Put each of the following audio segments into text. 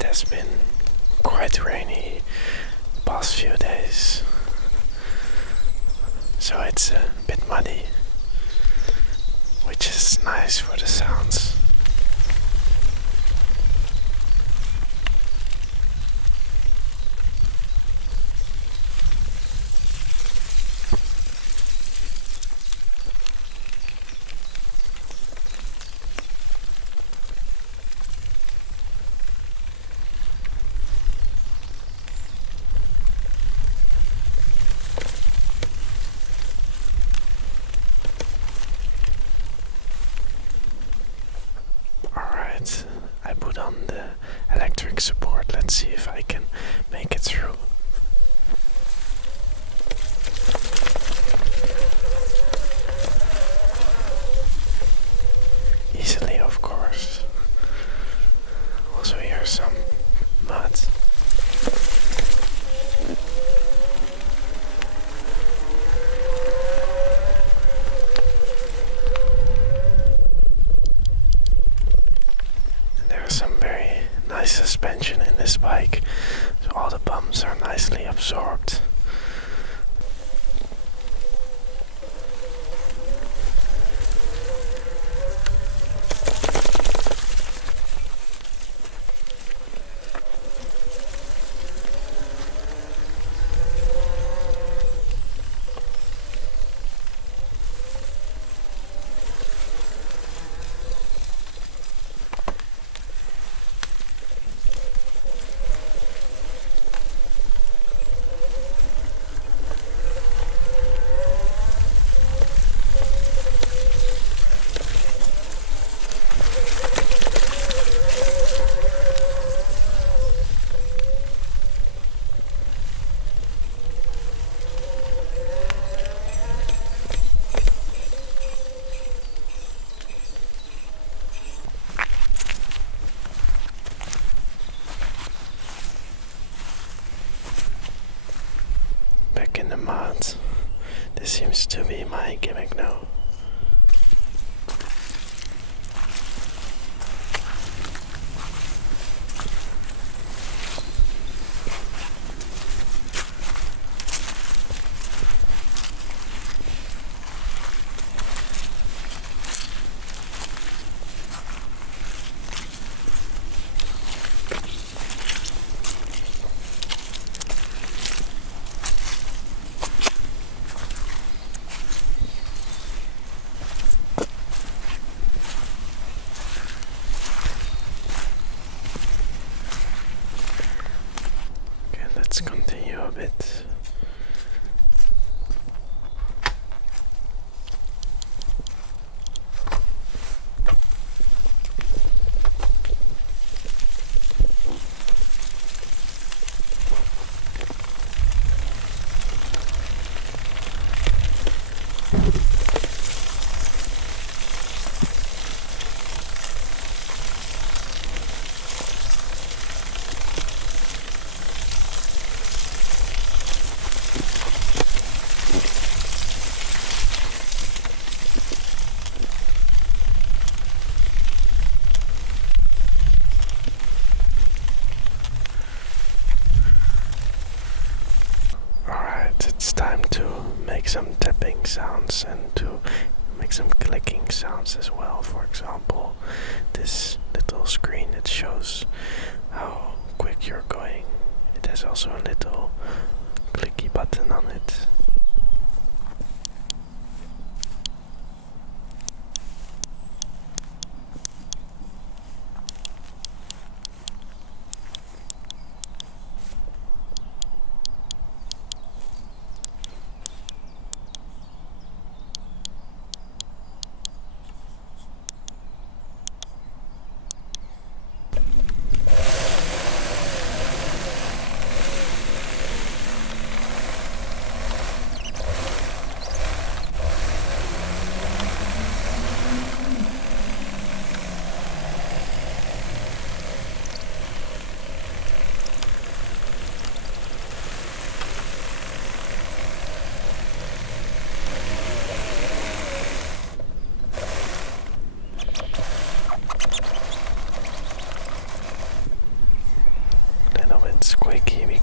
It has been quite rainy the past few days, so it's a bit muddy, which is nice for the sounds. Alright, I put on the electric support. Let's see if I can make it through. Easily, of course. Also hear some mud. There's some very nice suspension in this bike, so all the bumps are nicely absorbed. Back in the mud. This seems to be my gimmick now. Let's continue a bit. It's time to make some tapping sounds and to make some clicking sounds as well. For example, this little screen that shows how quick you're going. It has also a little clicky button on it.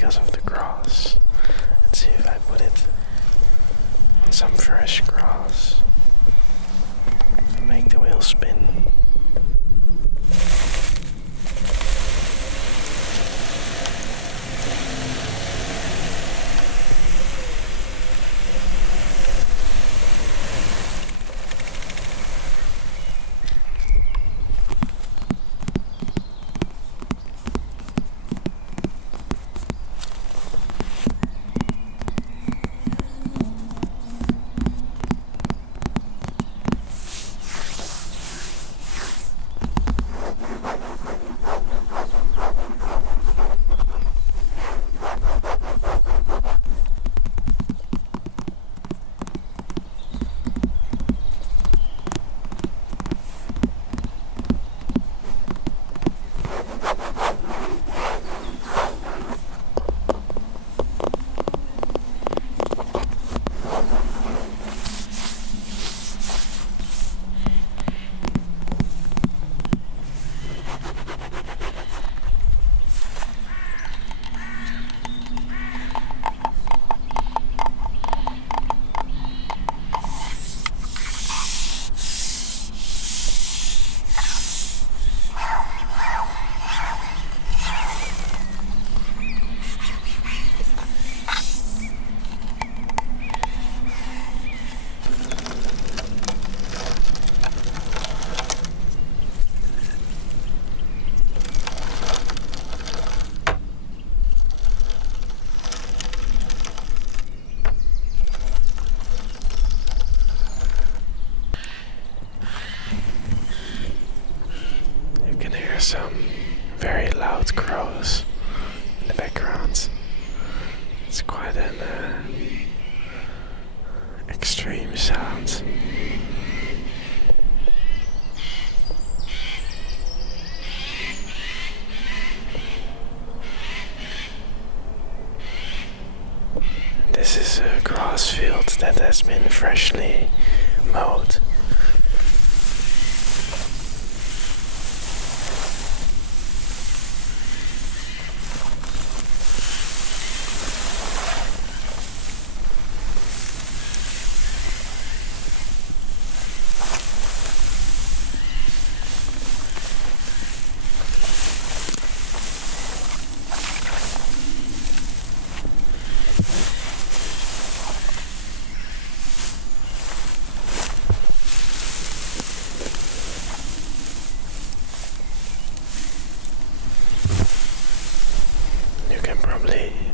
because of the grass. Let's see if I put it on some fresh grass and make the wheel spin. Some very loud crows in the background. It's quite an extreme sound. This is a grass field that has been freshly mowed.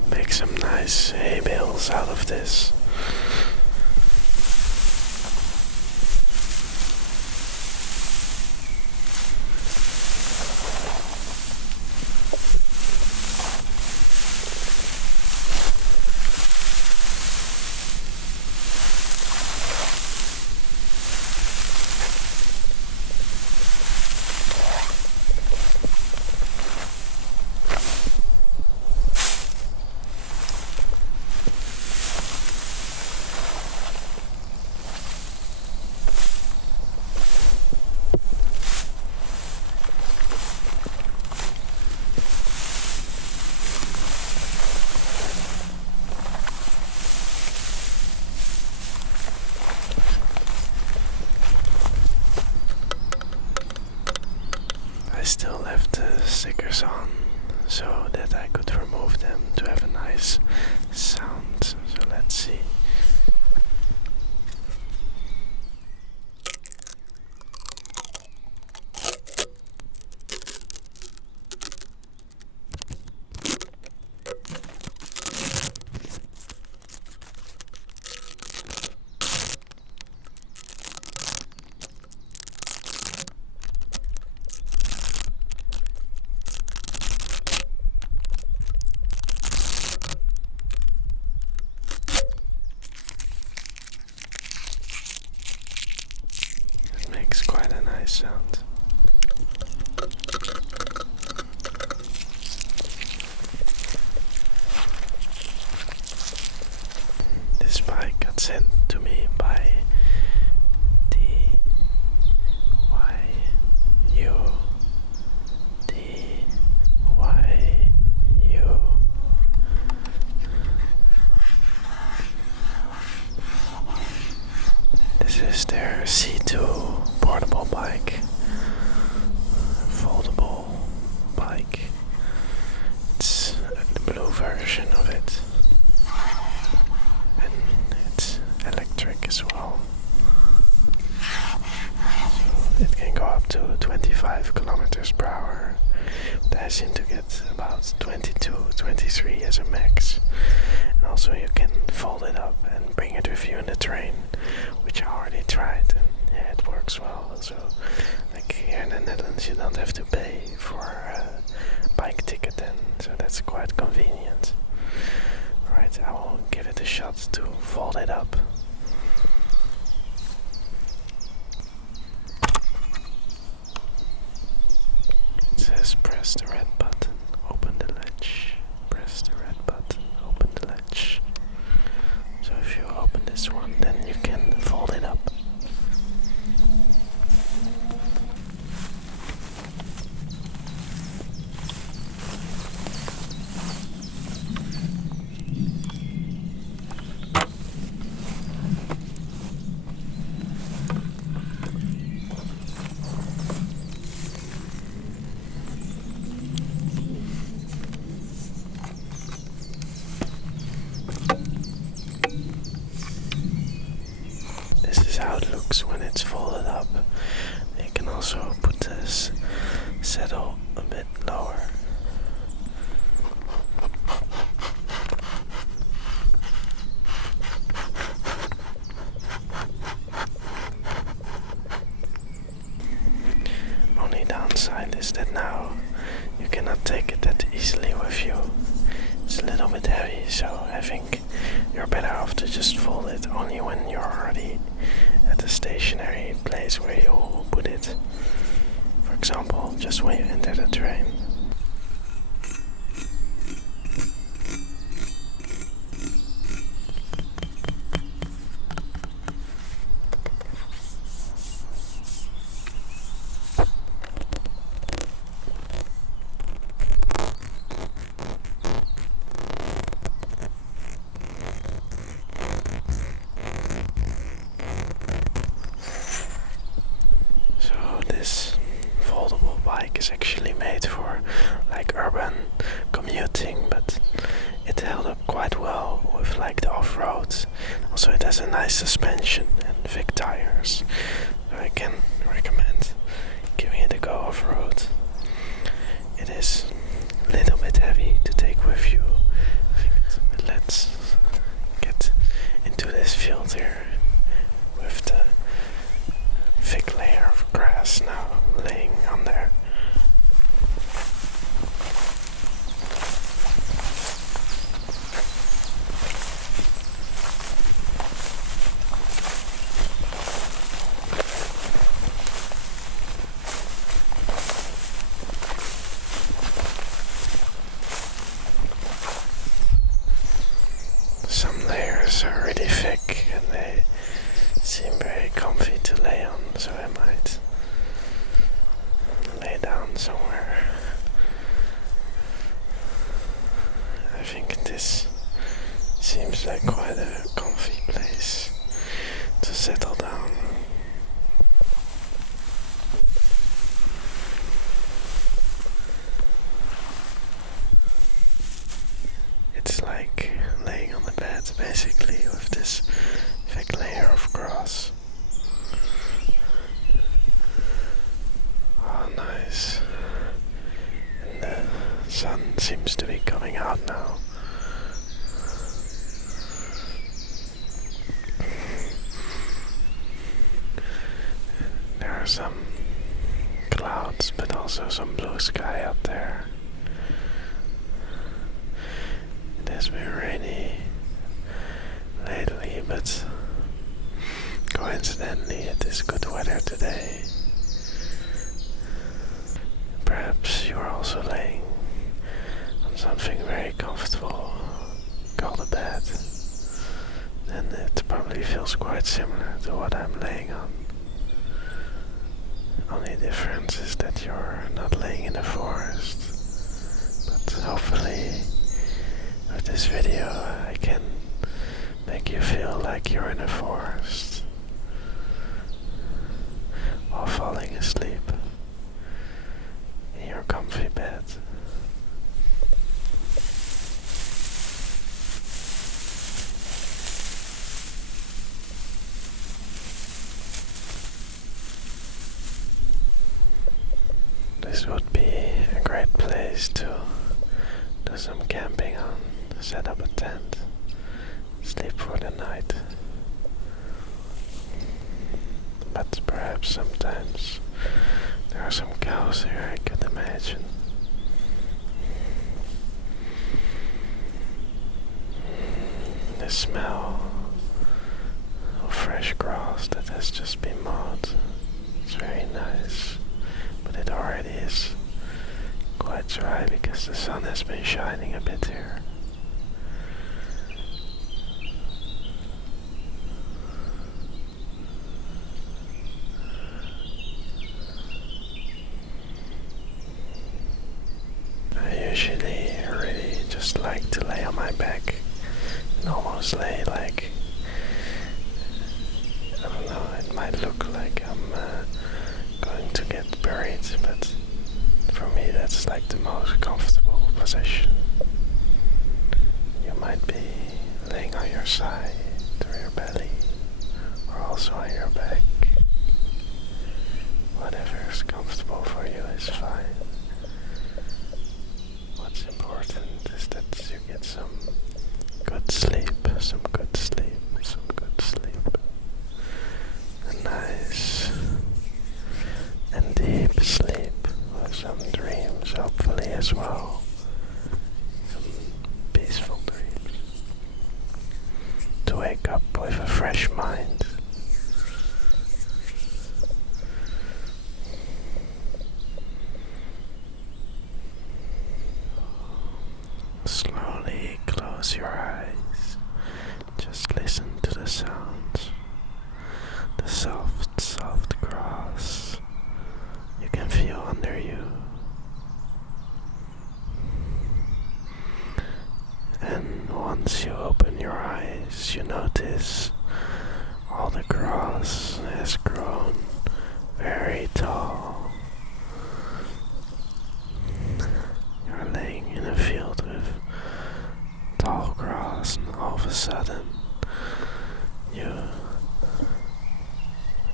Make some nice hay bales out of this. I still left the stickers on so that I could remove them to have a nice sound. So let's see. 25 kilometers per hour. But I seem to get about 22, 23 as a max. And also you can fold it up and bring it with you in the train, which I already tried, and yeah, it works well. So like here in the Netherlands you don't have to pay for a bike ticket then, so that's quite convenient. Alright, I will give it a shot to fold it up. It says press the red button, open the latch. Press the red button, open the latch. So if you open this one, then you can fold it up. This is how it looks when it's folded up. You can also put this saddle a bit lower. Only downside is that now you cannot take it that easily with you. It's a little bit heavy, so I think you're better off to just fold it only when you're already at the stationary place where you will put it. For example, just when you enter the train. This foldable bike is actually made for like urban commuting, but it held up quite well with like the off-road. Also it has a nice suspension and thick tires, so I can recommend giving it a go off-road. It is a little bit heavy to take with you, but let's get into this field here with the thick layer of grass now laying on there. Some layers are really thick and they seem very comfy to lay on, so I might lay down somewhere. I think this seems like quite a comfy place to settle down. It's like laying on the bed basically with this thick layer of grass. Oh, nice. And the sun seems to be coming out now. There are some clouds, but also some blue sky up there. It has been rainy lately, but coincidentally it is good weather today. Perhaps you are also laying on something very comfortable called a bed, and it probably feels quite similar to what I'm laying on. Only difference is that you're not laying in the forest, but hopefully with this video I can make you feel like you're in a forest while falling asleep in your comfy bed. This would be a great place to do some camping on, set up a tent, sleep for the night. But perhaps sometimes there are some cows here, I could imagine. The smell of fresh grass that has just been mowed, it's very nice, but it already is quite dry because the sun has been shining a bit here. I usually really just like to lay on my back and almost lay like, I don't know, it might look like I'm going to get buried, but for me that's like the most comfortable position. You might be laying on your side or your belly, or also on your back. Whatever is comfortable for you is fine. What's important is that you get some good sleep, some good sleep, some good sleep. A nice and deep sleep with some dreams, hopefully as well. Some peaceful dreams. To wake up with a fresh mind. Slowly close your eyes. Just listen to the sounds. The soft, soft grass you can feel under you. And once you open your eyes, you notice all the grass has grown very tall. You're laying in a field with tall grass, and all of a sudden you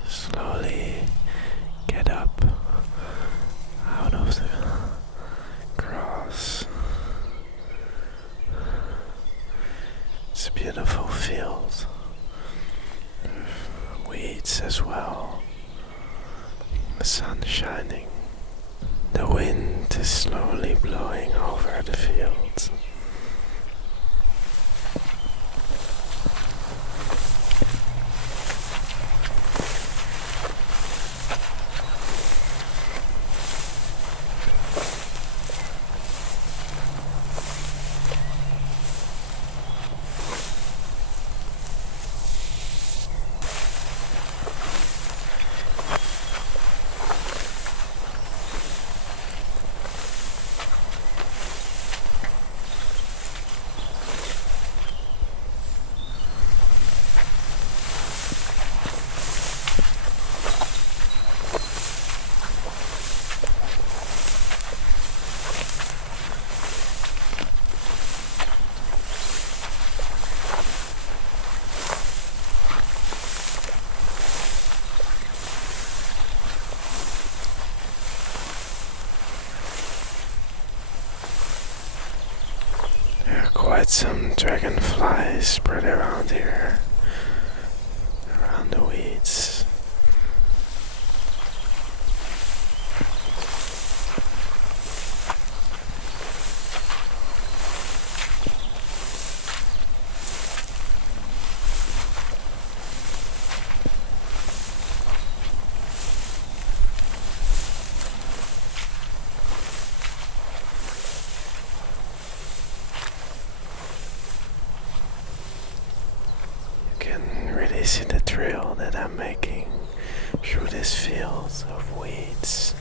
slowly get up out of the grass. It's a beautiful field with weeds as well. The sun shining. The wind is slowly blowing over the field. Quite some dragonflies spread around here, around the weeds. See the trail that I'm making through this field of weeds.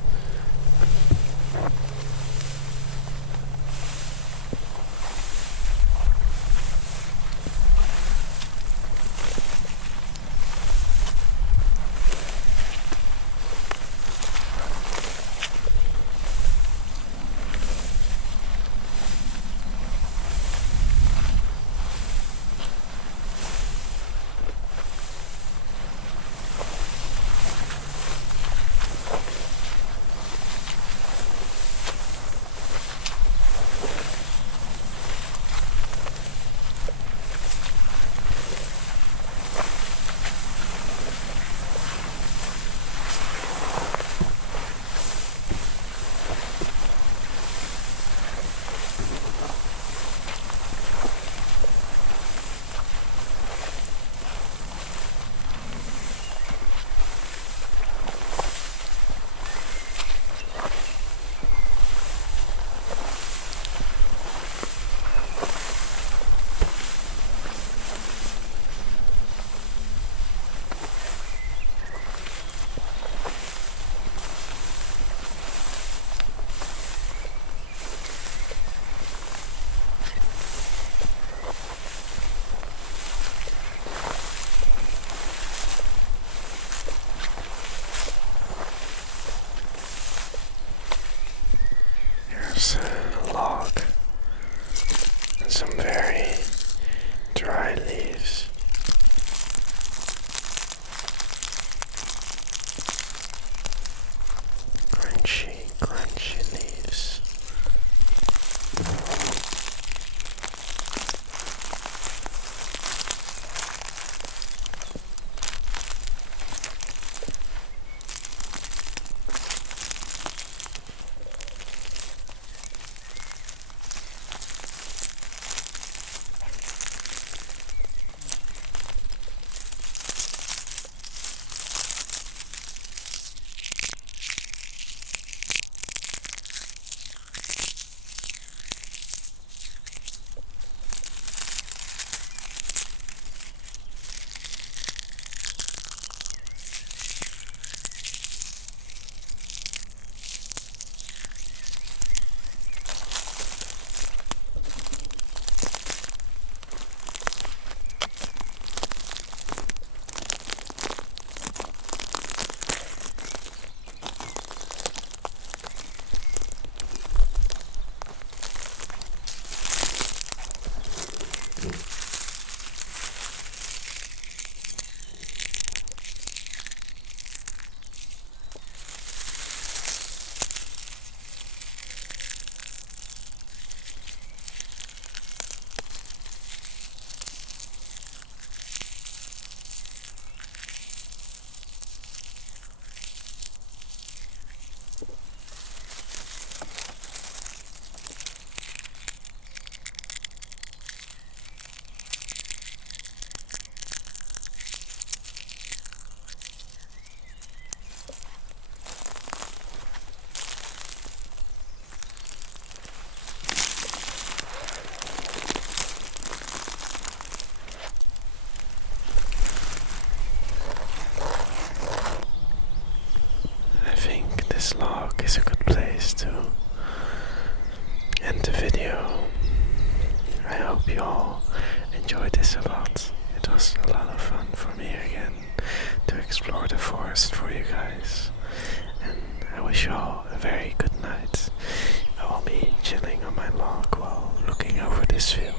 There's a log and some very dry leaves. Crunchy, crunchy leaves. This log is a good place to end the video. I hope you all enjoyed this a lot. It was a lot of fun for me again to explore the forest for you guys. And I wish you all a very good night. I will be chilling on my log while looking over this field.